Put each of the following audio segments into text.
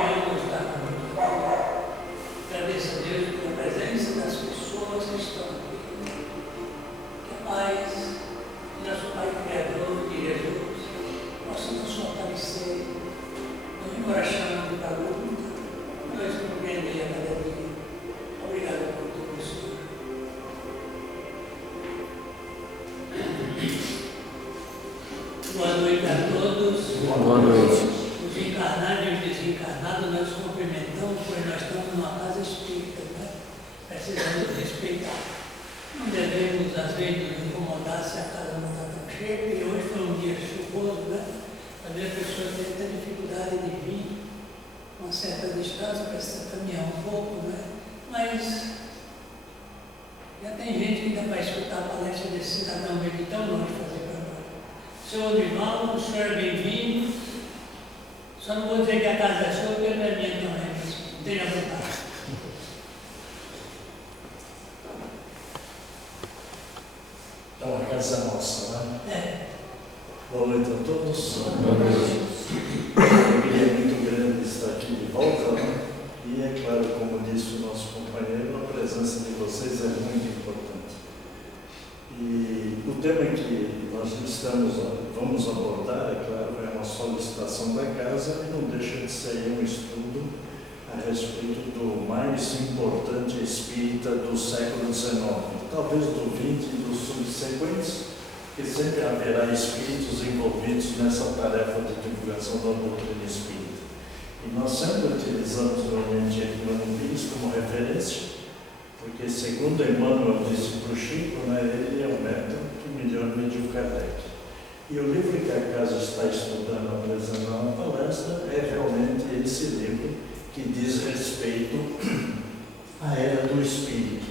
Deus está conosco. Agradeço a Deus pela presença das pessoas que estão aqui. Que a paz de nosso Pai Criador, de Jesus, possa nos fortalecer, nos encorajando para a luta, nos compreender a cada dia. Obrigado por tudo, Senhor. Boa noite a todos. Boa noite. Os encarnados e os desencarnados, nós cumprimentamos, pois nós estamos numa casa espírita, né? Precisamos respeitar. Não devemos, às vezes, nos incomodar se a casa não está tão cheia, e hoje foi um dia chuvoso, né? Às vezes a pessoa tem até dificuldade de vir uma certa distância, precisa caminhar um pouco, né? Mas já tem gente que ainda vai escutar a palestra desse cidadão aqui tão longe fazer para nós. Senhor Divaldo, o senhor é bem-vindo. Só não vou dizer que a casa é sua, porque não é minha também, mas tenha vontade. Então a casa é nossa, né? É. Boa noite a todos. Boa noite. É muito grande estar aqui de volta, né? E é claro, como disse o nosso companheiro, a presença de vocês é muito importante. E o tema que nós vamos abordar, é claro, é uma solicitação da casa e não deixa de ser um estudo a respeito do mais importante espírita do século XIX, talvez do XX e dos subsequentes, que sempre haverá espíritos envolvidos nessa tarefa de divulgação da doutrina espírita. E nós sempre utilizamos realmente Emmanuel Pires como referência, porque segundo Emmanuel disse para o Chico, né, ele é o método que melhor mediu Kardec. E o livro que a casa está estudando, apresentando na palestra, é realmente esse livro que diz respeito à Era do Espírito.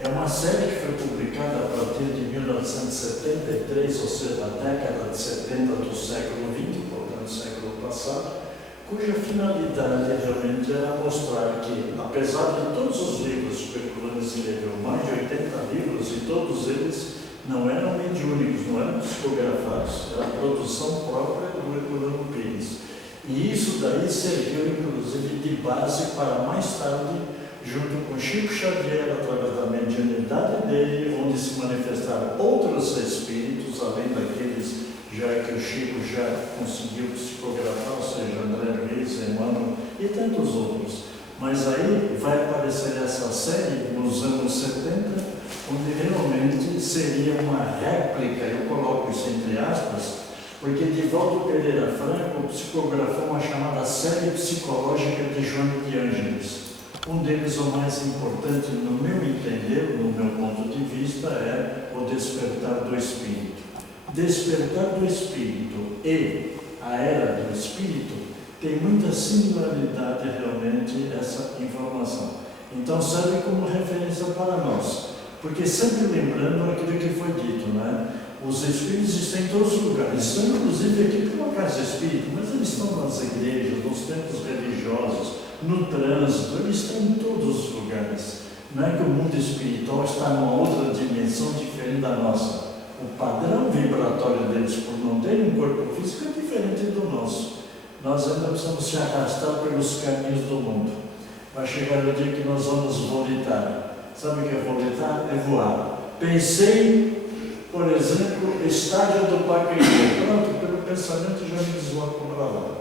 É uma série que foi publicada a partir de 1973, ou seja, na década de 70 do século XX, portanto, século passado, cuja finalidade realmente era mostrar que, apesar de todos os livros que o Herculano escreveu, mais de 80 livros, e todos eles não eram mediúnicos, não eram psicografados, era a produção própria do Herculano Pires. E isso daí serviu, inclusive, de base para mais tarde, junto com Chico Xavier, através da mediunidade dele, onde se manifestaram outros espíritos, além daqueles já que o Chico já conseguiu psicografar, ou seja, André Luiz, Emmanuel e tantos outros. Mas aí vai aparecer essa série nos anos 70, onde realmente seria uma réplica, eu coloco isso entre aspas, porque Divaldo Pereira Franco psicografou uma chamada série psicológica de João de Ângeles. Um deles, o mais importante, no meu entender, no meu ponto de vista, é o Despertar do Espírito. Despertar do Espírito e a Era do Espírito tem muita similaridade realmente essa informação. Então serve como referência para nós, porque sempre lembrando aquilo que foi dito, né? Os espíritos estão em todos os lugares, estão inclusive aqui por uma casa espírita, mas eles estão nas igrejas, nos templos religiosos, no trânsito, eles estão em todos os lugares. Não é que o mundo espiritual está numa outra dimensão diferente da nossa. O padrão vibratório deles, por não terem um corpo físico, é diferente do nosso. Nós ainda precisamos se arrastar pelos caminhos do mundo. Vai chegar o dia que nós vamos vomitar. Sabe o que é vomitar? É voar. Pensei, por exemplo, estádio do Pacaembu. Pronto, pelo pensamento já me desloco para lá.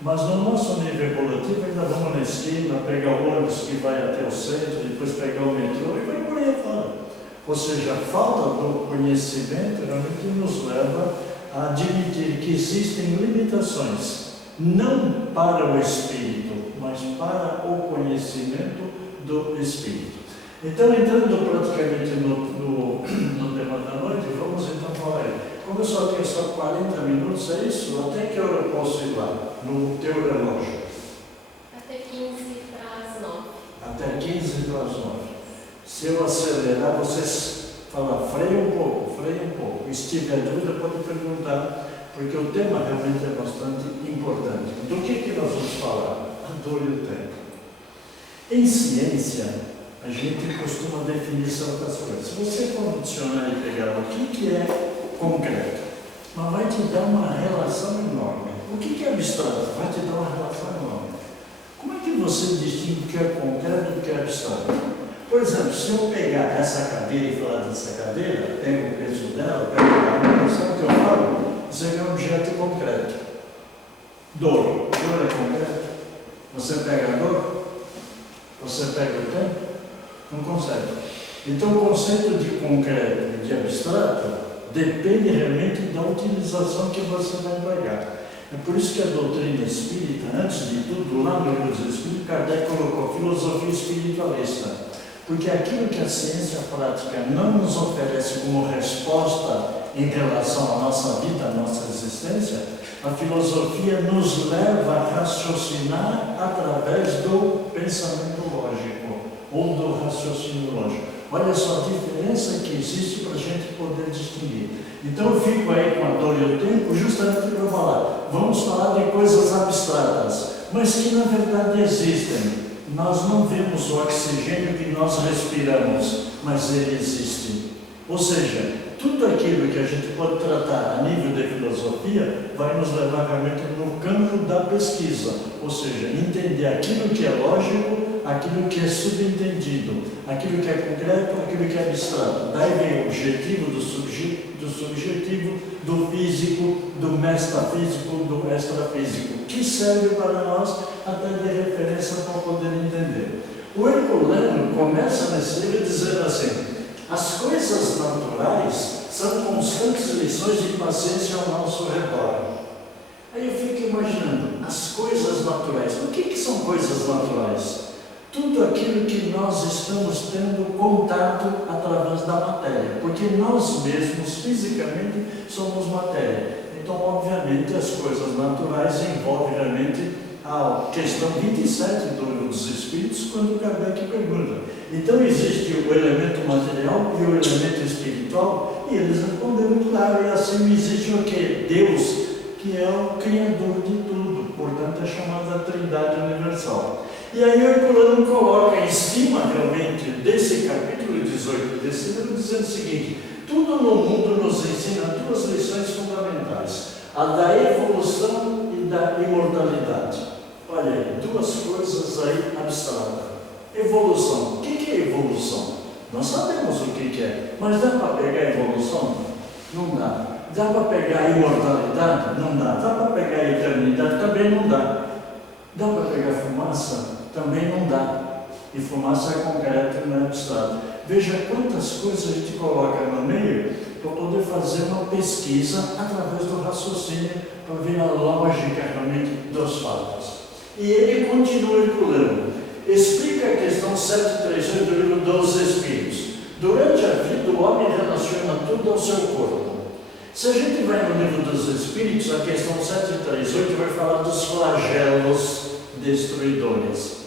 Mas no nosso nível evolutivo ainda vamos na esquina, pegar o ônibus que vai até o centro, depois pegar o metrô e vai por aí fora. Ou seja, a falta do conhecimento realmente nos leva a admitir que existem limitações, não para o espírito, mas para o conhecimento do espírito. Então, entrando praticamente no tema da noite, vamos então falar aí. Como eu só tenho só 40 minutos, é isso? Até que hora eu posso ir lá, no teu relógio? Até 15 para as 9. Até 15 para as 9. Se eu acelerar, vocês falam, freia um pouco. E se tiver dúvida, pode perguntar, porque o tema realmente é bastante importante. Do que nós vamos falar? A dor e o tempo. Em ciência, a gente costuma definir certas coisas. Se você for no dicionário e pegar o que é concreto, mas vai te dar uma relação enorme. O que é abstrato? Vai te dar uma relação enorme. você distingue o que é concreto do que é abstrato? Por exemplo, se eu pegar essa cadeira e falar dessa cadeira, pego o peso dela, pego a mão, sabe o que eu falo? Isso aqui é um objeto concreto. Dor. Dor é concreto? Você pega a dor? Você pega o tempo? Não consegue. Então, o conceito de concreto e de abstrato depende realmente da utilização que você vai empregar. É por isso que a doutrina espírita, antes de tudo, lá no Livro dos Espíritos, Kardec colocou filosofia espiritualista. Porque aquilo que a ciência prática não nos oferece como resposta em relação à nossa vida, à nossa existência, a filosofia nos leva a raciocinar através do pensamento lógico ou do raciocínio lógico. Olha só a diferença que existe para a gente poder distinguir. Então eu fico aí com a dor e o tempo justamente para falar. Vamos falar de coisas abstratas, mas que na verdade existem. Nós não vemos o oxigênio que nós respiramos, mas ele existe. Ou seja, tudo aquilo que a gente pode tratar a nível de filosofia vai nos levar realmente no campo da pesquisa. Ou seja, entender aquilo que é lógico, aquilo que é subentendido, aquilo que é concreto, aquilo que é abstrato. Daí vem o objetivo do subjetivo, do físico, do metafísico, do extrafísico, que serve para nós até de referência para poder entender. O Herculano começa nesse livro dizendo assim: as coisas naturais são constantes lições de paciência ao nosso redor. Aí eu fico imaginando, as coisas naturais, o que são coisas naturais? Tudo aquilo que nós estamos tendo contato através da matéria, porque nós mesmos, fisicamente, somos matéria. Então, obviamente, as coisas naturais envolvem realmente a questão 27 do Livro dos Espíritos, quando Kardec pergunta. Então, existe o elemento material e o elemento espiritual, e eles responderam claro, e assim existe o que? Deus, que é o Criador de tudo, portanto, é chamada Trindade Universal. E aí o Herculano coloca em cima realmente desse capítulo 18 desse livro, dizendo o seguinte: tudo no mundo nos ensina duas lições fundamentais, a da evolução e da imortalidade. Olha aí, duas coisas aí abstratas. Evolução. O que é evolução? Nós sabemos o que é, mas dá para pegar a evolução? Não dá. Dá para pegar a imortalidade? Não dá. Dá para pegar a eternidade? Também não dá. Dá para pegar fumaça? Também não dá. E fumaça é concreta e não é abstrata. Veja quantas coisas a gente coloca no meio para poder fazer uma pesquisa através do raciocínio, para ver a lógica realmente dos fatos. E ele continua Herculano. Explica a questão 738 do Livro dos Espíritos. Durante a vida, o homem relaciona tudo ao seu corpo. Se a gente vai no Livro dos Espíritos, a questão 738 vai falar dos flagelos destruidores.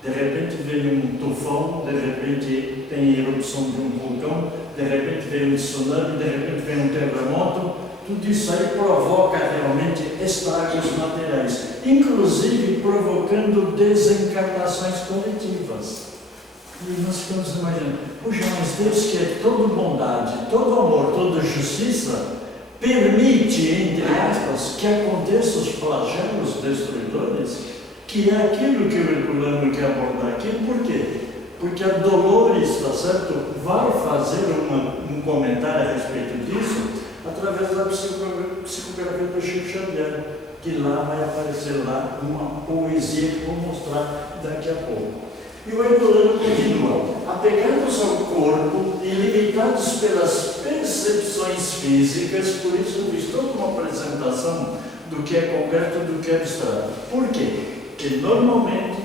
De repente vem um tufão, de repente tem erupção de um vulcão, de repente vem um tsunami, de repente vem um terremoto. Tudo isso aí provoca realmente estragos materiais, inclusive provocando desencarnações coletivas. E nós ficamos imaginando, puxa, mas Deus que é todo bondade, todo amor, toda justiça, permite, entre aspas, que aconteçam os flagelos destruidores, que é aquilo que o Herculano quer abordar aqui. Por quê? Porque a Dolores, está certo, vai fazer um comentário a respeito disso através da psicografia do Chico Xavier, que lá vai aparecer lá uma poesia que vou mostrar daqui a pouco. E o Herculano continua: apegados ao corpo e limitados pelas percepções físicas, por isso eu fiz toda uma apresentação do que é concreto e do que é abstrato. Por quê? Porque normalmente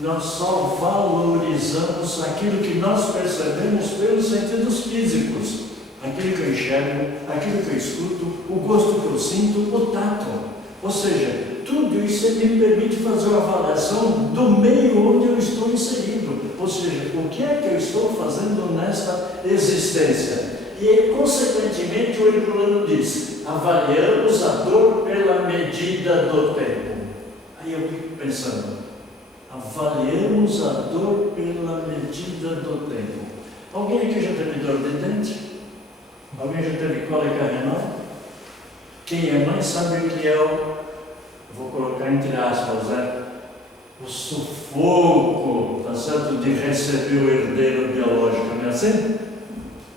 nós só valorizamos aquilo que nós percebemos pelos sentidos físicos. Aquilo que eu enxergo, aquilo que eu escuto, o gosto que eu sinto, o tato. Ou seja, tudo isso me permite fazer uma avaliação do meio onde eu estou inserido. Ou seja, o que é que eu estou fazendo nesta existência? E, consequentemente, o Herculano diz: avaliamos a dor pela medida do tempo. Aí eu fico pensando, avaliamos a dor pela medida do tempo. Alguém aqui já teve dor de dente? Alguém já teve cólica renal? Quem é mãe sabe o que é vou colocar entre aspas, o sufoco sufoco, tá certo, de receber o herdeiro biológico, não é assim?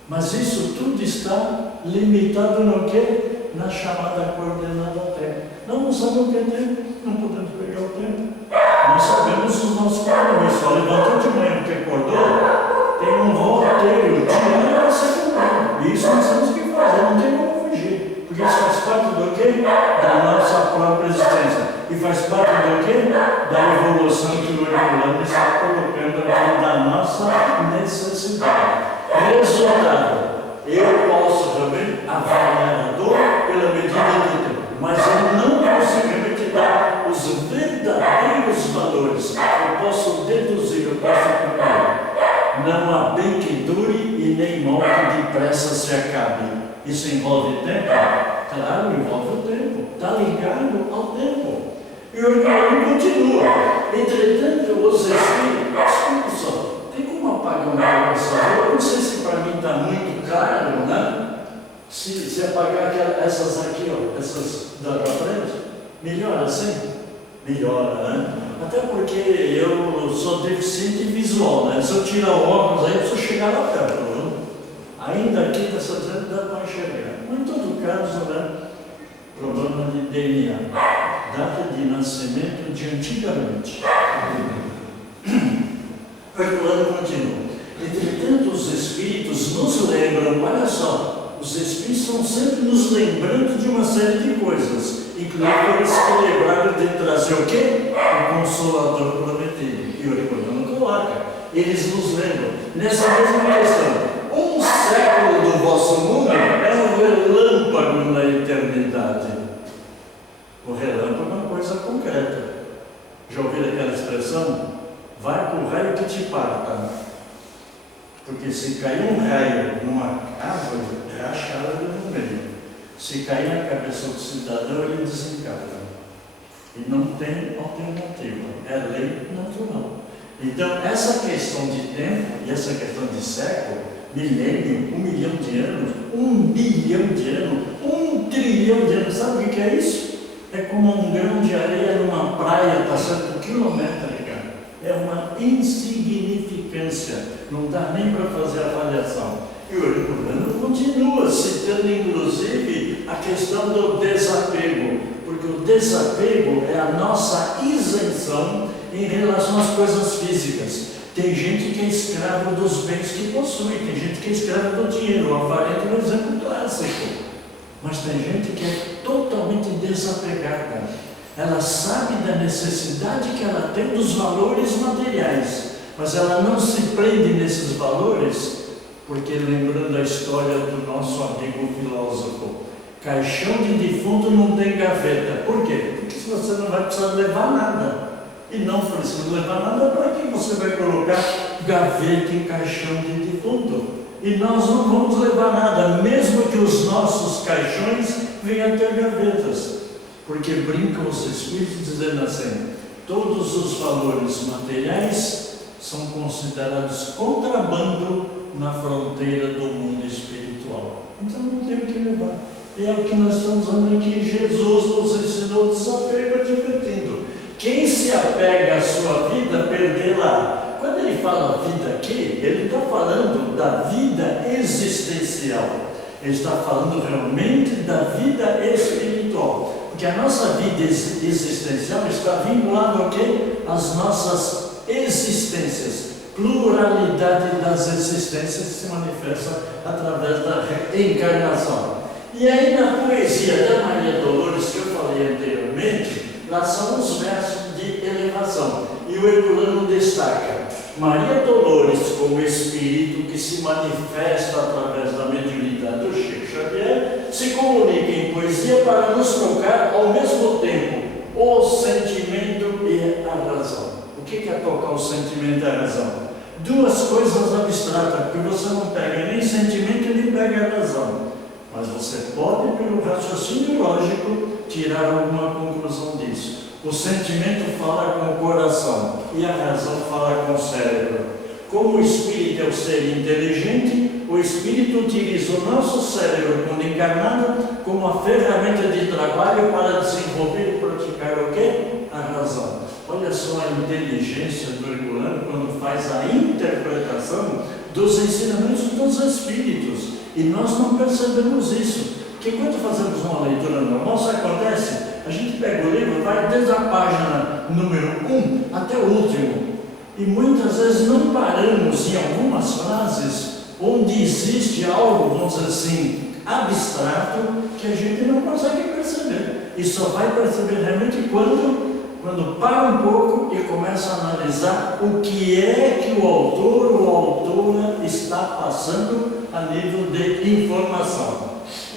Mas isso tudo está limitado no quê? Na chamada coordenada tempo. Não, não sabemos o que é tempo, não podemos pegar o tempo. Nós sabemos os nossos compromissos. Só levantou de manhã porque acordou, tem um roteiro diário a ser cumprido. E isso nós temos que fazer, não tem como fugir. Porque isso faz parte do quê? Da nossa própria existência. E faz parte do quê? Da evolução que o Herculano está colocando aqui da nossa necessidade. Resultado, eu posso realmente avaliar a dor pela medida do tempo, mas eu não consigo realmente dar os verdadeiros valores. Eu posso deduzir, eu posso concluir. Não há bem que dure e nem mal que depressa se acabe. Isso envolve tempo? Claro, envolve o tempo. Está ligado ao tempo. E o Herculano continua. Entretanto, os espíritos, escuta só. Tem como apagar um pouco essa luz? Eu não sei se para mim está muito claro, né? Se apagar essas aqui, ó, essas da frente, melhora assim? Melhora, né? Até porque eu sou deficiente visual, né? Se eu tirar o óculos aí, eu preciso chegar lá perto, né? Ainda aqui dessa frente dá para enxergar. Mas em todo caso, né? Problema de DNA. Data de nascimento de antigamente. Herculano continua. Entretanto, os espíritos nos lembram, olha só, os espíritos estão sempre nos lembrando de uma série de coisas, incluindo eles que lembraram de trazer o quê? O Consolador prometido. E o Herculano coloca. Eles nos lembram. Nessa mesma questão, um século do vosso mundo é um relâmpago na eternidade. O relâmpago é uma coisa concreta. Já ouviram aquela expressão? Vai para o raio que te parta. Porque se cair um raio numa árvore, racha a árvore no meio. Se cair na cabeça do cidadão, ele desencarna. E não tem alternativa. É lei natural. Então, essa questão de tempo e essa questão de século, milênio, 1 milhão de anos, 1 bilhão de anos, 1 trilhão de anos, sabe o que é isso? É como um grão de areia numa praia, está certo, quilométrica. É uma insignificância, não dá nem para fazer avaliação. E o Herculano continua citando, inclusive, a questão do desapego, porque o desapego é a nossa isenção em relação às coisas físicas. Tem gente que é escravo dos bens que possui, tem gente que é escravo do dinheiro, o avarento é um exemplo clássico. Mas tem gente que é totalmente desapegada. Ela sabe da necessidade que ela tem dos valores materiais, mas ela não se prende nesses valores, porque lembrando a história do nosso amigo filósofo, caixão de defunto não tem gaveta. Por quê? Porque se você não vai precisar levar nada. E não precisa levar nada, para que você vai colocar gaveta em caixão de defunto? E nós não vamos levar nada, mesmo que os nossos caixões venham a ter gavetas. Porque brincam os espíritos dizendo assim, todos os valores materiais são considerados contrabando na fronteira do mundo espiritual. Então não tem o que levar. E é o que nós estamos vendo aqui. Jesus nos ensinou o desapego, advertindo. Quem se apega à sua vida, perderá. Quando ele fala vida aqui, ele está falando da vida existencial. Ele está falando realmente da vida espiritual. Porque a nossa vida existencial está vinculada ao quê? Às nossas existências. Pluralidade das existências se manifesta através da reencarnação. E aí na poesia da Maria Dolores, que eu falei anteriormente, lá são os versos de elevação. E o Herculano destaca Maria Dolores como espírito que se manifesta através da mediunidade do Chico Xavier, se comunica em poesia para nos tocar ao mesmo tempo o sentimento e a razão. O que é tocar o sentimento e a razão? Duas coisas abstratas, porque você não pega nem sentimento nem pega a razão. Mas você pode, pelo raciocínio lógico, tirar alguma conclusão disso. O sentimento fala com o coração e a razão fala com o cérebro. Como o espírito é o ser inteligente, o espírito utiliza o nosso cérebro quando encarnado como uma ferramenta de trabalho para desenvolver e praticar o quê? A razão. Olha só a inteligência do Herculano quando faz a interpretação dos ensinamentos dos Espíritos. E nós não percebemos isso. Porque quando fazemos uma leitura normal, isso acontece. A gente pega o livro, vai desde a página número 1 até o último. E muitas vezes não paramos em algumas frases onde existe algo, vamos dizer assim, abstrato, que a gente não consegue perceber. E só vai perceber realmente quando para um pouco e começa a analisar o que é que o autor ou a autora está passando a nível de informação.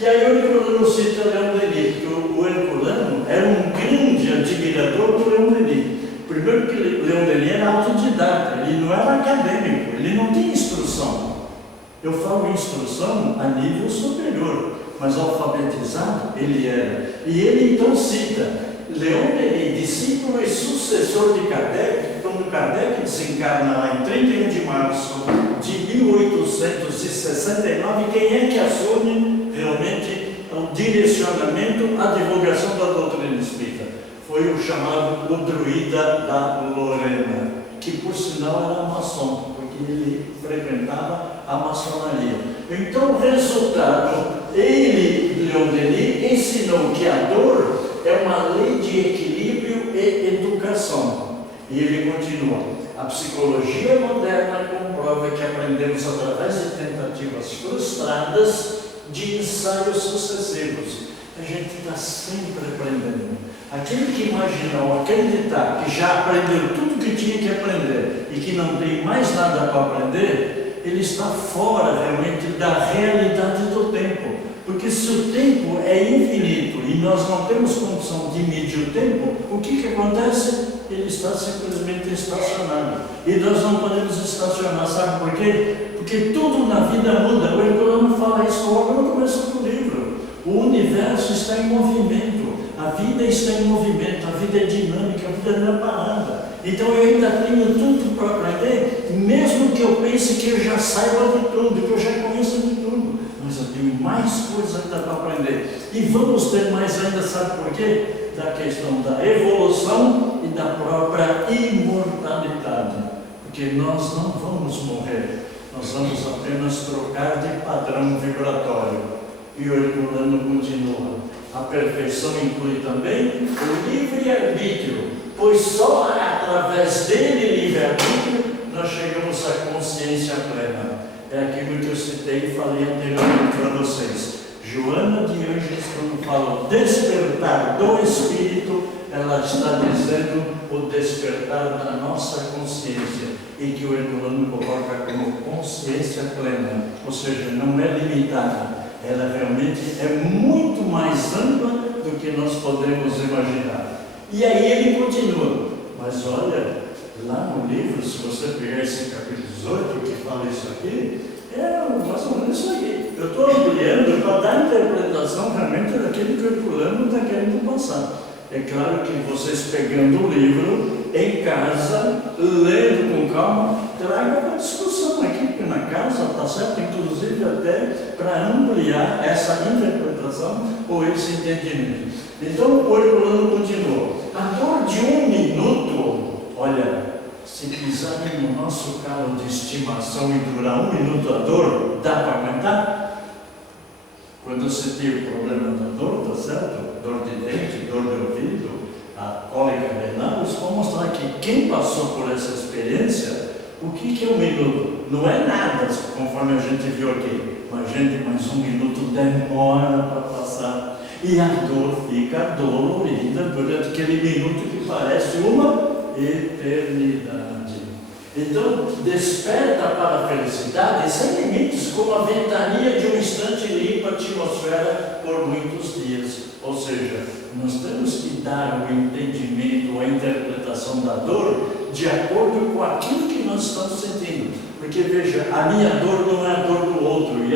E aí o Herculano cita Leon Denis, porque o Herculano era um grande admirador do Leon Denis. Primeiro que Leon Denis era autodidata, ele não era acadêmico, ele não tinha instrução. Eu falo instrução a nível superior, mas alfabetizado ele era. E ele então cita Leon Denis, discípulo e sucessor de Kardec, quando Kardec desencarna lá em 31 de março de 1869, quem é que assume realmente o direcionamento à divulgação da doutrina espírita? Foi o chamado o druida da Lorena, que por sinal era maçom, porque ele frequentava a maçonaria. Então, o resultado, Leon Denis, ensinou que a dor é uma lei de equilíbrio e educação. E ele continua: a psicologia moderna comprova que aprendemos através de tentativas frustradas de ensaios sucessivos. A gente está sempre aprendendo. Aquele que imagina ou acreditar que já aprendeu tudo que tinha que aprender e que não tem mais nada para aprender, ele está fora realmente da realidade do tempo. Porque se o tempo é infinito e nós não temos condição de medir o tempo, o que acontece? Ele está simplesmente estacionado. E nós não podemos estacionar, sabe por quê? Porque tudo na vida muda. O Herculano fala isso logo no começo do livro. O universo está em movimento, a vida está em movimento, a vida é dinâmica, a vida não é parada. Então eu ainda tenho tudo para aprender, mesmo que eu pense que eu já saiba de tudo, que eu já conheço de tudo. Mas eu tenho mais coisas ainda para aprender. E vamos ter mais ainda, sabe por quê? Da questão da evolução e da própria imortalidade. Porque nós não vamos morrer, nós vamos apenas trocar de padrão vibratório. E o Herculano continua: a perfeição inclui também o livre-arbítrio, pois só através dele, livre-arbítrio, nós chegamos à consciência plena. É aquilo que eu citei e falei anteriormente para vocês. Joana de Ângeles, quando fala o despertar do Espírito, ela está dizendo o despertar da nossa consciência, e que o Herculano coloca como consciência plena, ou seja, não é limitada. Ela realmente é muito mais ampla do que nós podemos imaginar. E aí ele continua: mas olha, lá no livro, se você pegar esse capítulo 18, que fala isso aqui, é mais ou menos isso aqui. Eu estou ampliando para dar interpretação realmente daquilo que o Herculano está querendo passar. É claro que vocês pegando o livro em casa, lendo com calma, traga para discussão aqui, porque na casa está certo, inclusive até para ampliar essa interpretação ou esse entendimento. Então o Herculano continuou: a dor de um minuto, olha, se pisarem no nosso carro de estimação e durar um minuto a dor, dá para aguentar? Quando você tem o problema da dor, tá certo? Dor de dente, dor de ouvido, a cólica renal, isso para mostrar que quem passou por essa experiência, o que é um minuto? Não é nada, conforme a gente viu aqui. Mas, gente, mais um minuto demora para passar. E a dor fica dolorida durante aquele minuto que parece uma eternidade. Então, desperta para a felicidade sem limites, como a ventania de um instante limpa a atmosfera por muitos dias. Ou seja, nós temos que dar o entendimento, a interpretação da dor de acordo com aquilo que nós estamos sentindo. Porque, veja, a minha dor não é a dor do outro, e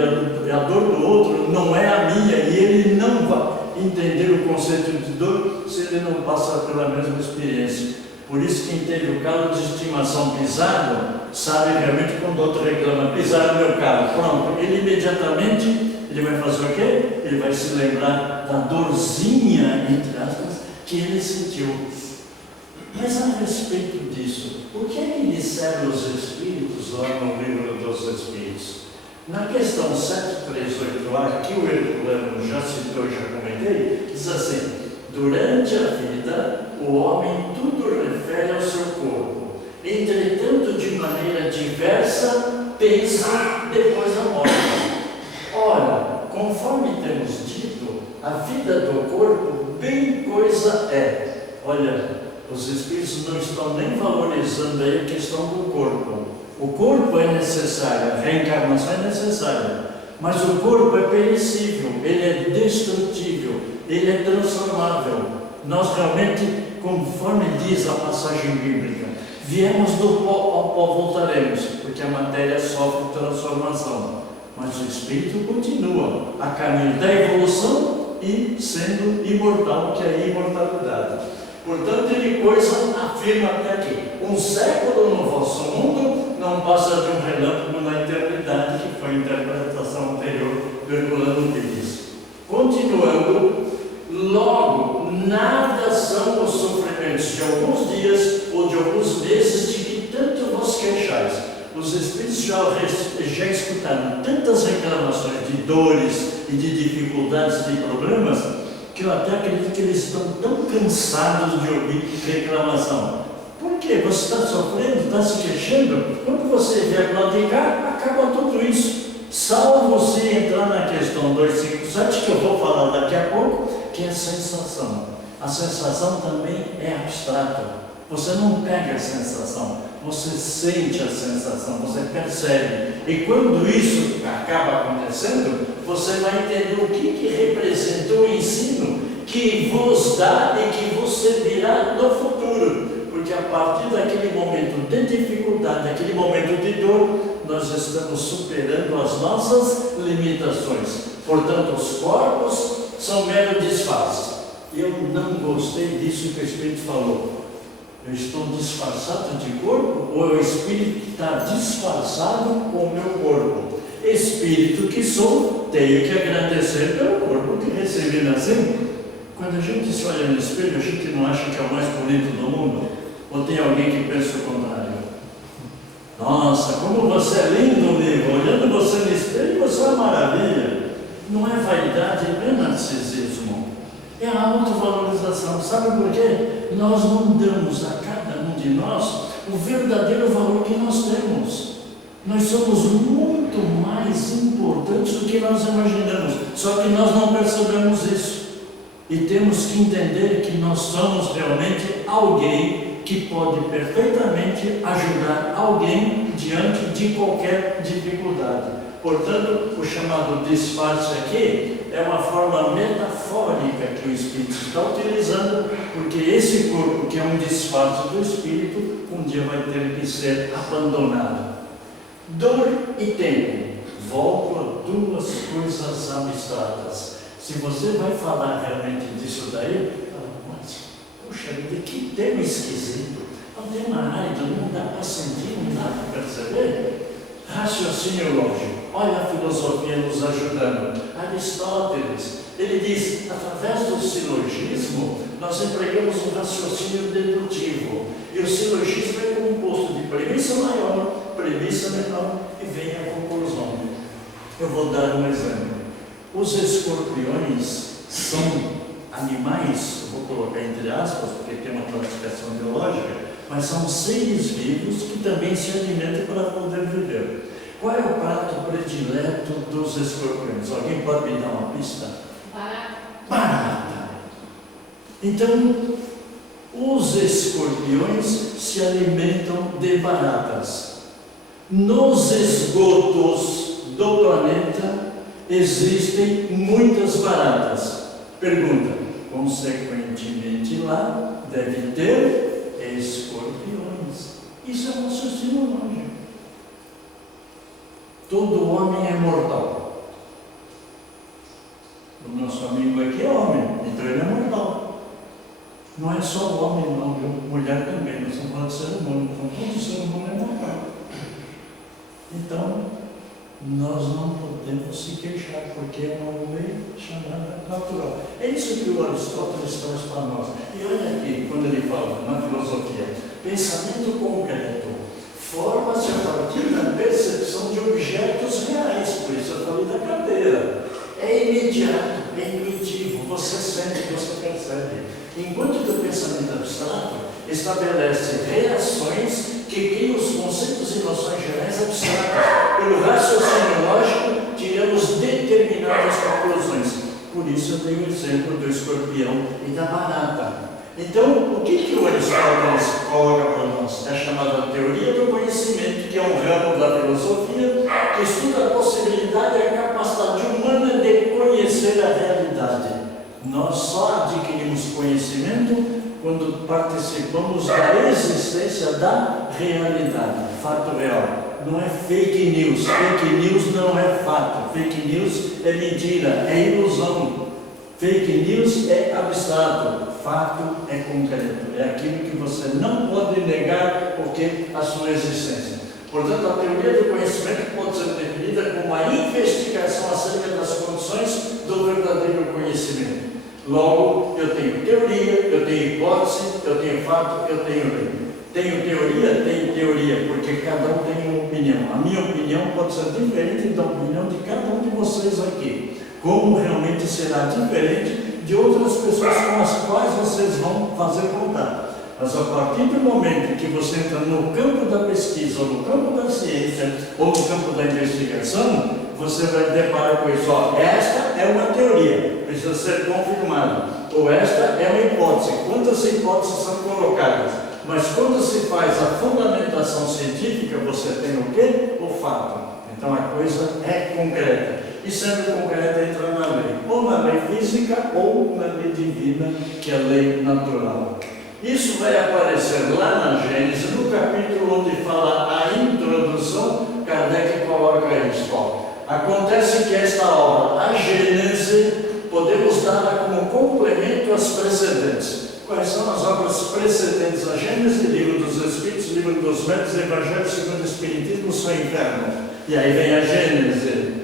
a dor do outro não é a minha, e ele não vai entender o conceito de dor se ele não passar pela mesma experiência. Por isso, quem teve o carro de estimação pisado, sabe realmente quando o outro reclama: pisaram no meu carro, pronto, ele imediatamente, ele vai fazer o quê? Ele vai se lembrar da dorzinha, entre aspas, que ele sentiu. Mas a respeito disso, o que é que disseram os Espíritos lá no Livro dos Espíritos? Na questão 738A, que o Herculano já citou e já comentei, diz assim: durante a vida, o homem tudo refere ao seu corpo. Entretanto, de maneira diversa, pensa depois da morte. Ora, conforme temos dito, a vida do corpo bem coisa é. Olha, os Espíritos não estão nem valorizando aí a questão do corpo. O corpo é necessário, a reencarnação é necessária, mas o corpo é perecível, ele é destrutível, ele é transformável. Nós realmente, conforme diz a passagem bíblica, viemos do pó, ao pó voltaremos, porque a matéria sofre transformação, mas o espírito continua a caminho da evolução e sendo imortal, que é a imortalidade. Portanto, ele coisa afirma até aqui: um século no vosso mundo não passa de um relâmpago na eternidade, que foi a interpretação anterior do Herculano Pires. Continuando, logo, nada são os sofrimentos de alguns dias ou de alguns meses de que tanto vos queixais. Os Espíritos já escutaram tantas reclamações de dores e de dificuldades, de problemas, que eu até acredito que eles estão tão cansados de ouvir reclamação. Por quê? Você está sofrendo, está se queixando? Quando você vier platicar, acaba tudo isso. Salvo se entrar na questão 257, que eu vou falar daqui a pouco, que é a sensação. A sensação também é abstrata. Você não pega a sensação, você sente a sensação, você percebe. E quando isso acaba acontecendo, você vai entender o que representou o ensino que vos dá e que vos servirá no futuro. Porque a partir daquele momento de dificuldade, daquele momento de dor, nós estamos superando as nossas limitações. Portanto, os corpos são mero disfarce. Eu não gostei disso que o Espírito falou. Eu estou disfarçado de corpo, ou é o Espírito que está disfarçado com o meu corpo? Espírito que sou, tenho que agradecer pelo corpo que recebi nascendo. Quando a gente se olha no espelho, a gente não acha que é o mais bonito do mundo? Ou tem alguém que pensa o contrário? Nossa, como você é lindo, Nivo! Olhando você no espelho, você é uma maravilha. Não é vaidade, não é narcisismo. É a autovalorização. Sabe por quê? Nós não damos a cada um de nós o verdadeiro valor que nós temos. Nós somos muito mais importantes do que nós imaginamos. Só que nós não percebemos isso. E temos que entender que nós somos realmente alguém que pode perfeitamente ajudar alguém diante de qualquer dificuldade. Portanto, o chamado disfarce aqui é uma forma metafórica que o Espírito está utilizando, porque esse corpo, que é um disfarce do Espírito, um dia vai ter que ser abandonado. Dor e tempo. Volto a duas coisas abstratas. Se você vai falar realmente disso daí, mas, puxa vida, que tema esquisito. É um tema árido, não dá para sentir, não dá para perceber. Raciocínio lógico. Olha a filosofia nos ajudando. Aristóteles, ele diz, através do silogismo, nós empregamos um raciocínio dedutivo. E o silogismo é composto de premissa maior, premissa menor e vem a conclusão. Eu vou dar um exemplo. Os escorpiões são animais, eu vou colocar entre aspas, porque tem uma classificação biológica, mas são seres vivos que também se alimentam para poder viver. Qual é o prato predileto dos escorpiões? Alguém pode me dar uma pista? Barata. Barata. Então, os escorpiões se alimentam de baratas. Nos esgotos do planeta existem muitas baratas. Pergunta: consequentemente lá deve ter escorpiões. Isso é um raciocínio lógico. Todo homem é mortal. O nosso amigo aqui é homem, então ele é mortal. Não é só o homem, não, mulher também. Nós estamos falando de ser humano, então todo ser humano é mortal. Então, nós não podemos se queixar, porque é uma lei chamada natural. É isso que o Aristóteles traz para nós. E olha aqui, quando ele fala na filosofia, pensamento concreto forma-se a partir da percepção de objetos reais, por isso eu falei da cadeira. É imediato, é intuitivo, você sente, você percebe. Enquanto que o pensamento abstrato estabelece reações que criam os conceitos e noções gerais abstratas. Pelo raciocínio lógico, tiramos determinadas conclusões. Por isso eu dei o exemplo do escorpião e da barata. Então, o que o Aristóteles coloca para nós? É chamada teoria do conhecimento, que é um ramo da filosofia que estuda a possibilidade e a capacidade humana de conhecer a realidade. Nós só adquirimos conhecimento quando participamos da existência da realidade, fato real. Não é fake news. Fake news não é fato. Fake news é mentira, é ilusão. Fake news é abstrato. Fato é concreto. É aquilo que você não pode negar porque a sua existência. Portanto, a teoria do conhecimento pode ser definida como a investigação acerca das condições do verdadeiro conhecimento. Logo, eu tenho teoria, eu tenho hipótese, eu tenho fato, eu tenho lei. Tenho teoria, porque cada um tem uma opinião. A minha opinião pode ser diferente da opinião de cada um de vocês aqui. Como realmente será diferente de outras pessoas com as quais vocês vão fazer contato. Mas a partir do momento que você entra no campo da pesquisa, ou no campo da ciência, ou no campo da investigação, você vai deparar com isso. Ó, esta é uma teoria, precisa ser confirmada. Ou esta é uma hipótese. Quantas hipóteses são colocadas? Mas quando se faz a fundamentação científica, você tem o quê? O fato. Então a coisa é concreta. E sendo concreta, entra na lei. Ou na lei física, ou na lei divina, que é a lei natural. Isso vai aparecer lá na Gênesis, no capítulo onde fala a introdução. Kardec coloca isso. Acontece que esta obra, a Gênese, podemos dar como complemento às precedentes. Quais são as obras precedentes à Gênese? Livro dos Espíritos, Livro dos Médios, Evangelho segundo o Espiritismo, Céu e Inferno. E aí vem a Gênese,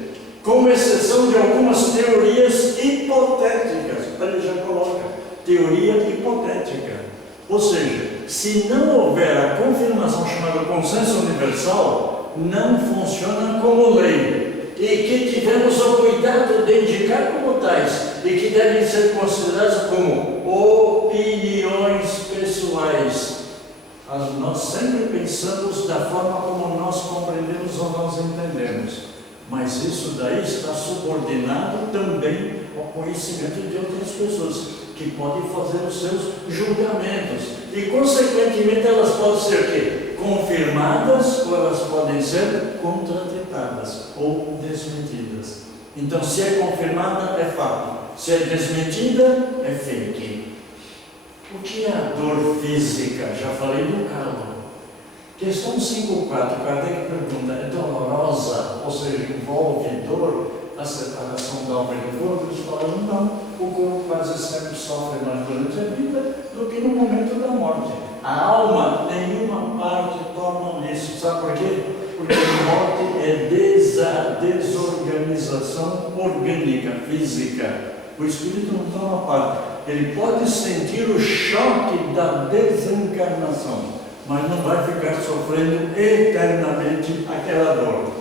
com exceção de algumas teorias hipotéticas. Ele já coloca teoria hipotética. Ou seja, se não houver a confirmação chamada consenso universal, não funciona como lei. E que tivemos o cuidado de indicar como tais, e que devem ser consideradas como opiniões pessoais. Nós sempre pensamos da forma como nós compreendemos ou nós entendemos. Mas isso daí está subordinado também ao conhecimento de outras pessoas, que podem fazer os seus julgamentos. E, consequentemente, elas podem ser o quê? Confirmadas, ou elas podem ser contraditadas ou desmentidas. Então, se é confirmada, é fato. Se é desmentida, é fake. O que é a dor física? Já falei do calo. Questão 5.4, Kardec pergunta, é dolorosa, ou seja, envolve dor, a separação da alma e do corpo? Eles falam, não, o corpo quase sempre sofre mais durante a vida do que no momento da morte. A alma, nenhuma parte torna isso, sabe por quê? Porque a morte é desorganização orgânica, física. O espírito não toma parte, ele pode sentir o choque da desencarnação, mas não vai ficar sofrendo eternamente aquela dor.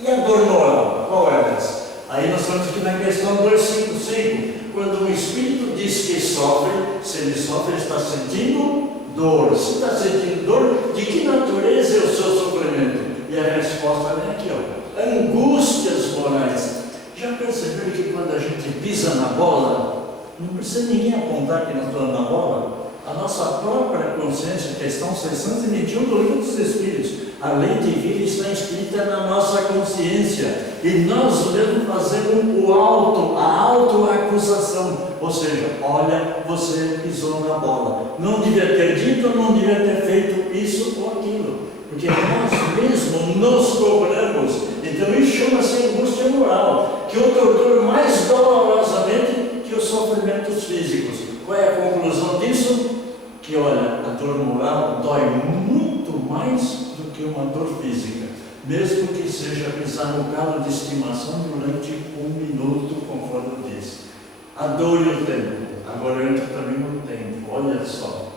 E a dor moral, qual é essa? Aí nós estamos aqui na questão 255, quando o espírito diz que sofre, se ele sofre, ele está sentindo dor. Se está sentindo dor, de que natureza é o seu sofrimento? E a resposta é aqui, ó, angústias morais. Já perceberam que quando a gente pisa na bola, não precisa ninguém apontar que nós estamos na bola? A nossa própria consciência, questão 621 do Livro dos Espíritos, a lei divina está inscrita na nossa consciência, e nós mesmos fazemos a autoacusação, ou seja, olha, você pisou na bola, não devia ter dito, não devia ter feito isso ou aquilo, porque nós mesmos nos cobramos. Então isso chama-se angústia moral, que o tortura mais dolorosamente que os sofrimentos físicos. Qual é a conclusão disso? Que, olha, a dor moral dói muito mais do que uma dor física, mesmo que seja pisar no calo de estimação durante 1 minuto, conforme eu disse. A dor e o tempo. Agora eu entro também no tempo, olha só.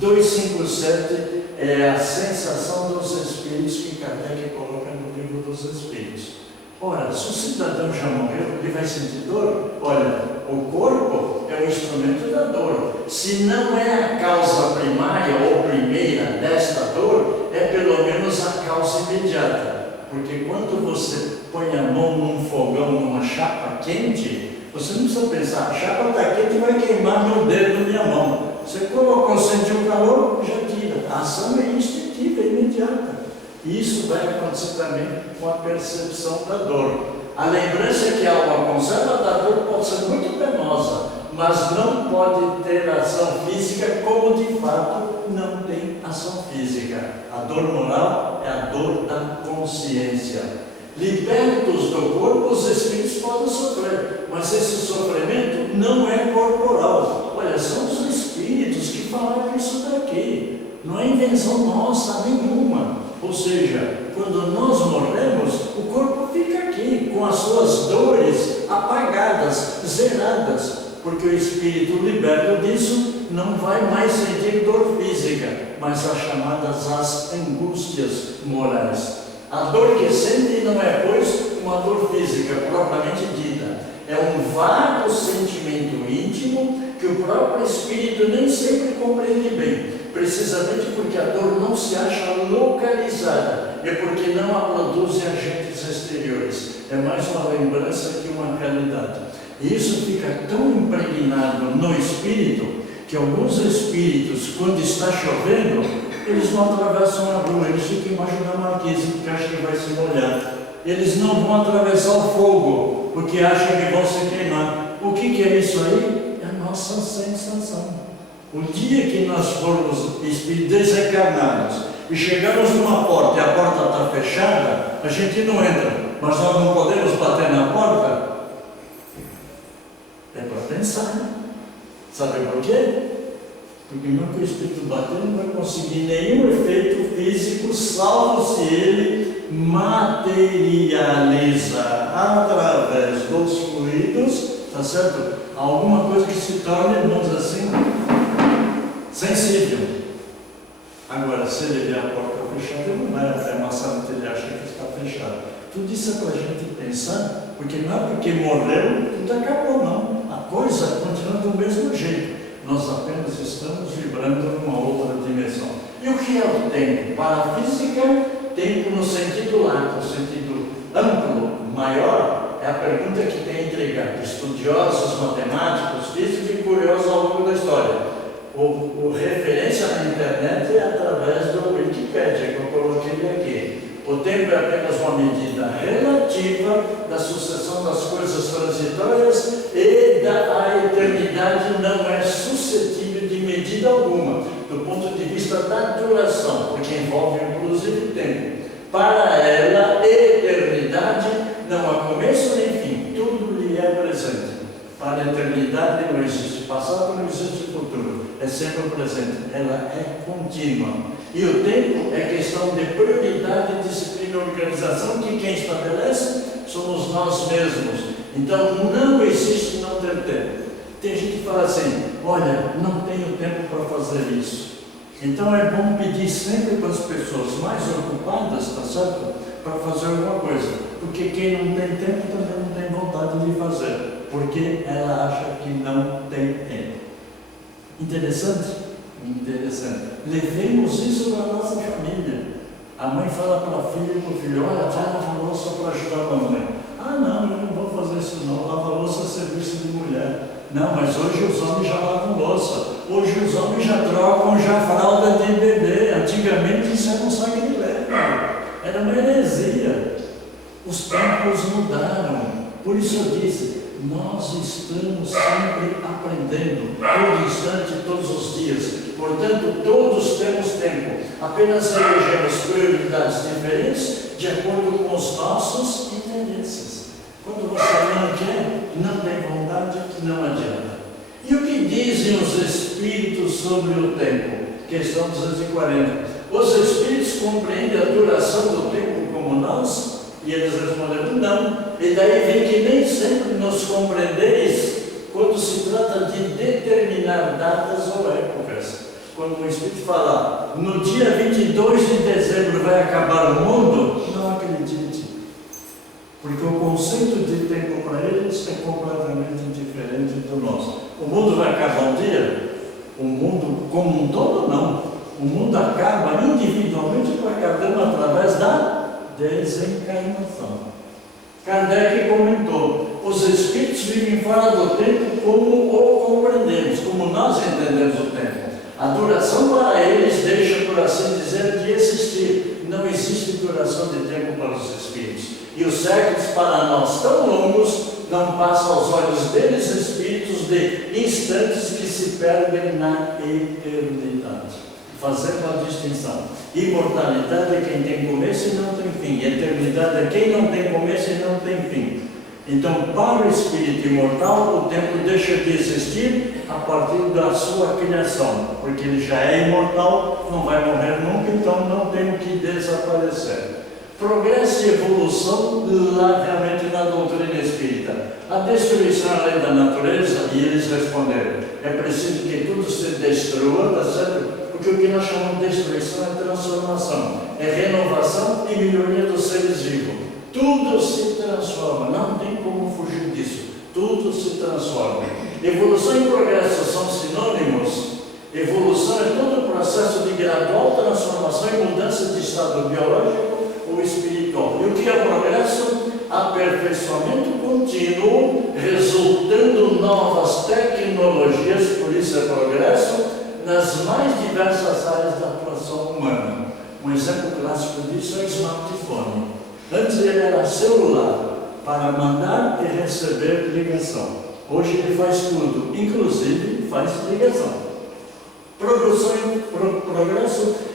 257 é a sensação dos espíritos que Kardec coloca no livro dos espíritos. Ora, se o cidadão já morreu, ele vai sentir dor? Olha, o corpo é o instrumento da dor. Se não é a causa primária ou primeira desta dor, é pelo menos a causa imediata. Porque quando você põe a mão num fogão, numa chapa quente, você não precisa pensar, a chapa está quente e vai queimar meu dedo, minha mão. Você colocou, sentiu o calor, já tira. A ação é instintiva, é imediata. E isso vai acontecer também com a percepção da dor. A lembrança que a alma conserva da dor pode ser muito penosa, mas não pode ter ação física, como de fato não tem ação física. A dor moral é a dor da consciência. Libertos do corpo, os espíritos podem sofrer, mas esse sofrimento não é corporal. Olha, são os espíritos que falaram isso daqui. Não é invenção nossa nenhuma. Ou seja, quando nós morremos, o corpo fica aqui, com as suas dores apagadas, zeradas, porque o espírito liberto disso não vai mais sentir dor física, mas as chamadas as angústias morais. A dor que sente não é, pois, uma dor física propriamente dita, é um vago sentimento íntimo que o próprio espírito nem sempre compreende bem. Precisamente porque a dor não se acha localizada e porque não a produzem agentes exteriores. É mais uma lembrança que uma realidade. E isso fica tão impregnado no espírito que alguns espíritos, quando está chovendo, eles não atravessam a rua, eles ficam embaixo da marquise porque acham que vai se molhar. Eles não vão atravessar o fogo porque acham que vão se queimar. O que é isso aí? É a nossa sensação. O dia que nós formos espíritos desencarnados e chegamos numa porta e a porta está fechada, a gente não entra, mas nós não podemos bater na porta. É para pensar. Sabe por quê? Porque não que o espírito bater não vai conseguir nenhum efeito físico, salvo se ele materializa através dos fluidos, tá certo? Alguma coisa que se torne, vamos assim, sensível. Agora, se ele vê a porta fechada, ele não vai até a maçã que ele acha que está fechada. Tudo isso é para a gente pensar, porque não é porque morreu, tudo acabou, não. A coisa continua do mesmo jeito. Nós apenas estamos vibrando numa outra dimensão. E o que é o tempo? Para a física, tempo no sentido lato, no sentido amplo, maior, é a pergunta que tem intrigado estudiosos, matemáticos, físicos e curiosos ao longo da história. O referência na internet é através do Wikipedia, que eu coloquei aqui. O tempo é apenas uma medida relativa da sucessão das coisas transitórias e a eternidade não é suscetível de medida alguma, do ponto de vista da duração, porque envolve inclusive tempo. Para ela, eternidade não há começo nem fim, tudo lhe é presente. Para a eternidade não existe passado, não existe futuro, é sempre o presente, ela é contínua. E o tempo é questão de prioridade, disciplina e organização, que quem estabelece somos nós mesmos. Então não existe não ter tempo. Tem gente que fala assim, olha, não tenho tempo para fazer isso. Então é bom pedir sempre para as pessoas mais ocupadas, tá certo? Para fazer alguma coisa. Porque quem não tem tempo também não tem vontade de fazer. Porque ela acha que não tem tempo. Interessante? Interessante. Levemos isso para a nossa família. A mãe fala para a filha e para o filho, olha, vai lavar louça para ajudar a mamãe. Ah, não, eu não vou fazer isso não. Lavar louça é serviço de mulher. Não, mas hoje os homens já lavam louça. Hoje os homens já trocam já fralda de bebê. Antigamente isso era um sacrilégio. Era uma heresia. Os tempos mudaram. Por isso eu disse, nós estamos sempre aprendendo, todo instante, todos os dias. Portanto, todos temos tempo. Apenas elegemos prioridades diferentes de acordo com os nossos interesses. Quando você não quer, não tem vontade, não adianta. E o que dizem os espíritos sobre o tempo? Questão 240. Os espíritos compreendem a duração do tempo como nós? E eles responderam, não. E daí vem que nem sempre nos compreendeis quando se trata de determinar datas ou épocas. Quando o Espírito fala, no dia 22 de dezembro vai acabar o mundo, não acredite. Porque o conceito de tempo para eles é completamente diferente do nosso. O mundo vai acabar um dia? O mundo como um todo, não. O mundo acaba individualmente para cada um através da desencarnação. Kardec comentou, os espíritos vivem fora do tempo como o compreendemos, como nós entendemos o tempo. A duração para eles deixa, por assim dizer, de existir. Não existe duração de tempo para os espíritos. E os séculos para nós tão longos não passam aos olhos deles espíritos de instantes que se perdem na eternidade. Fazendo a distinção. Imortalidade é quem tem começo e não tem fim. Eternidade é quem não tem começo e não tem fim. Então, para o espírito imortal, o tempo deixa de existir a partir da sua criação, porque ele já é imortal, não vai morrer nunca, então não tem o que desaparecer. Progresso e evolução lá realmente na doutrina espírita. A destruição é a lei da natureza, e eles responderam, é preciso que tudo se destrua, tá certo? Porque o que nós chamamos de destruição é transformação, é renovação e melhoria dos seres vivos. Tudo se transforma, não tem como fugir disso. Tudo se transforma. Evolução e progresso são sinônimos. Evolução é todo o processo de gradual transformação e mudança de estado biológico ou espiritual. E o que é progresso? Aperfeiçoamento contínuo, resultando novas tecnologias, por isso é progresso, nas mais diversas áreas da atuação humana. Um exemplo clássico disso é o smartphone. Antes ele era celular, para mandar e receber ligação. Hoje ele faz tudo, inclusive faz ligação. Progresso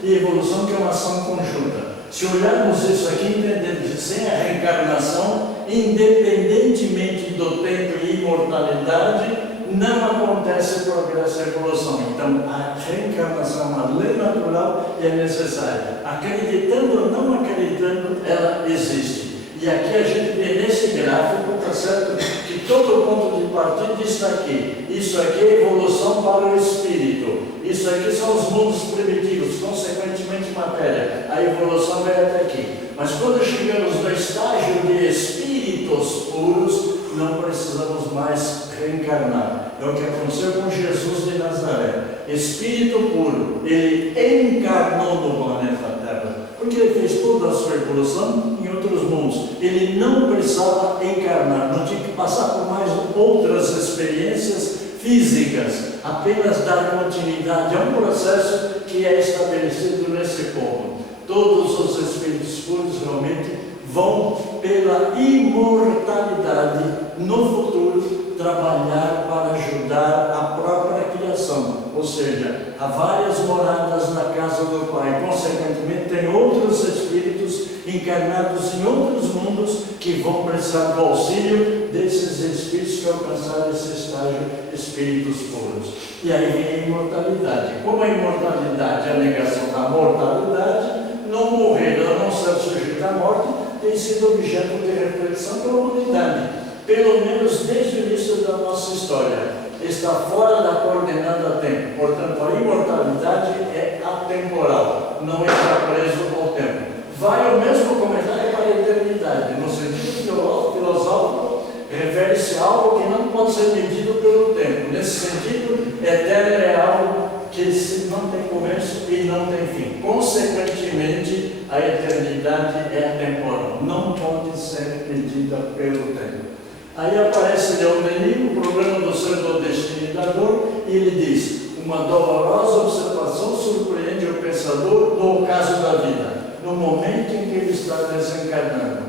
e evolução, que é uma ação conjunta. Se olharmos isso aqui, entendemos que sem a reencarnação, independentemente do tempo e imortalidade, não acontece progresso e evolução. Então, a reencarnação é uma lei natural e é necessária. Acreditando ou não acreditando, ela existe. E aqui a gente vê nesse gráfico, está certo, que todo ponto de partida está aqui. Isso aqui é evolução para o espírito. Isso aqui são os mundos primitivos, consequentemente matéria. A evolução vai até aqui. Mas quando chegamos no estágio de espíritos puros, não precisamos mais reencarnar. É o que aconteceu com Jesus de Nazaré. Espírito puro, ele encarnou no planeta Terra, porque ele fez toda a sua evolução em outros mundos. Ele não precisava encarnar, não tinha que passar por mais outras experiências físicas, apenas dar continuidade a um processo que é estabelecido nesse ponto. Todos os espíritos puros realmente vão pela imortalidade no futuro trabalhar para ajudar a própria criação, ou seja, há várias moradas na casa do Pai, consequentemente tem outros espíritos encarnados em outros mundos que vão precisar do auxílio desses espíritos que alcançaram esse estágio, espíritos puros. E aí vem a imortalidade. Como a imortalidade é a negação da mortalidade, não morrer, não ser sujeito à morte, tem sido objeto de reflexão pela humanidade, pelo menos desde o início da nossa história. Está fora da coordenada tempo, portanto a imortalidade é atemporal, não está preso ao tempo. Vai o mesmo comentário para a eternidade, no sentido filosófico, refere-se a algo que não pode ser medido pelo tempo. Nesse sentido, eterno é algo que não tem começo e não tem fim. Consequentemente, a eternidade é atemporal, não pode ser medida pelo tempo. Aí aparece Leon Denis, o problema do ser do destino e da dor, e ele diz: uma dolorosa observação surpreende o pensador no ocaso da vida, no momento em que ele está desencarnando.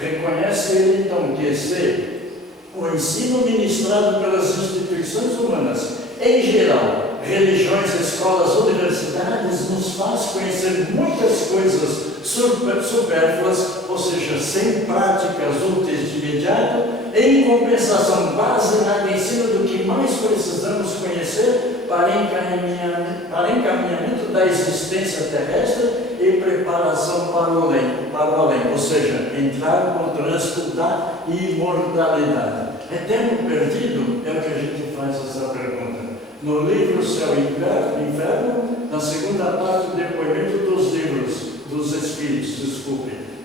Reconhece ele então que o ensino ministrado pelas instituições humanas, em geral, religiões, escolas, universidades, nos faz conhecer muitas coisas supérfluas, ou seja, sem práticas úteis de imediato. Em compensação, base nada ensina do que mais precisamos conhecer para encaminhamento da existência terrestre e preparação para o além, ou seja, entrar no trânsito da imortalidade. É tempo perdido? É o que a gente faz essa pergunta. No livro Céu e Inferno, na segunda parte do depoimento dos espíritos,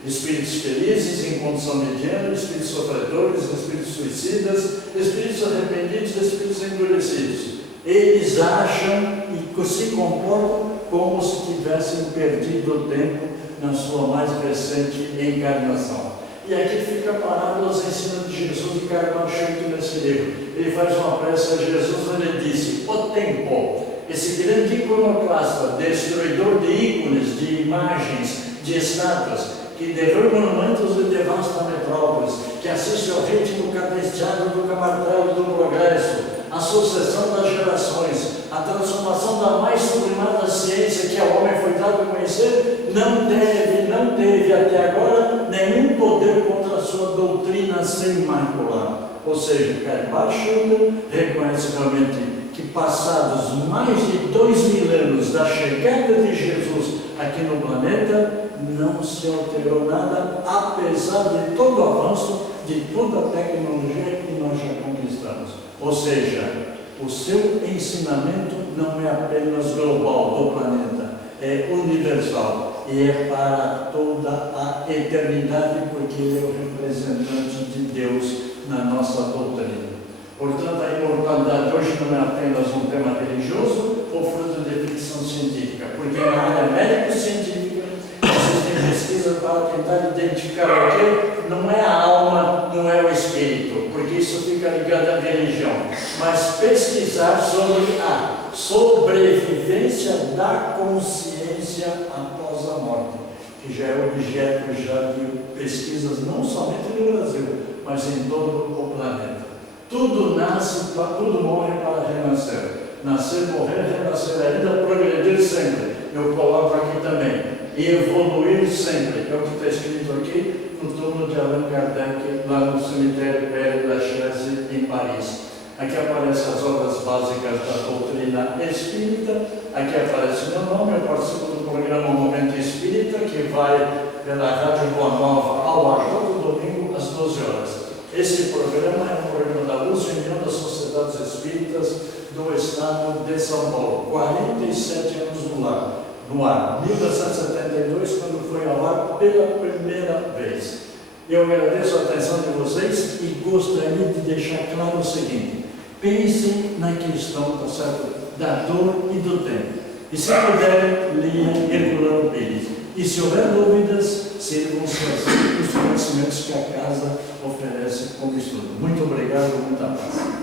espíritos felizes em condição mediana, espíritos sofredores, espíritos suicidas, espíritos arrependidos, espíritos endurecidos. Eles acham e se comportam como se tivessem perdido o tempo na sua mais recente encarnação. E aqui fica parado os ensinos de Jesus de Carvalho Schmitt nesse livro. Ele faz uma prece a Jesus onde ele disse: o tempo, esse grande iconoclasta, destruidor de ícones, de imagens, de estátuas, que derruba monumentos e devasta metrópoles, que assiste ao ritmo cadenciado do camartelo do progresso, a sucessão das gerações, a transformação da mais sublimada ciência que ao homem foi dado a conhecer, não teve até agora nenhum poder contra a sua doutrina sem mácula. Ou seja, Carvalho Schmitt reconhece realmente que passados mais de 2000 anos da chegada de Jesus aqui no planeta, não se alterou nada, apesar de todo o avanço, de toda a tecnologia que nós já conquistamos. Ou seja, o seu ensinamento não é apenas global do planeta, é universal e é para toda a eternidade, porque ele é o representante de Deus na nossa doutrina. Portanto, a imortalidade hoje não é apenas um tema religioso ou fruto de ficção científica, porque na área médico-científica existem pesquisas para tentar identificar o que não é a alma, não é o espírito, porque isso fica ligado à religião, mas pesquisar sobre a sobrevivência da consciência após a morte, que já é objeto de pesquisas não somente no Brasil, mas em todo o planeta. Tudo nasce, tudo morre para renascer. Nascer, morrer, renascer ainda, progredir sempre. Eu coloco aqui também. E evoluir sempre. É o que está escrito aqui no túmulo de Allan Kardec, lá no cemitério Père Lachaise, em Paris. Aqui aparecem as obras básicas da doutrina espírita. Aqui aparece meu nome. Eu participo do programa Momento Espírita, que vai pela Rádio Boa Nova ao ar todo domingo às 12 horas. Esse programa é um programa da Luz e União das Sociedades Espíritas do Estado de São Paulo. 47 anos no ar. 1972, quando foi ao ar pela primeira vez. Eu agradeço a atenção de vocês e gostaria de deixar claro o seguinte: pensem na questão, tá certo, da dor e do tempo. E se puderem, leiam Herculano Pires. E se houver dúvidas, sirvam-se assim os conhecimentos que a casa oferece como estudo. Muito obrigado e muita paz.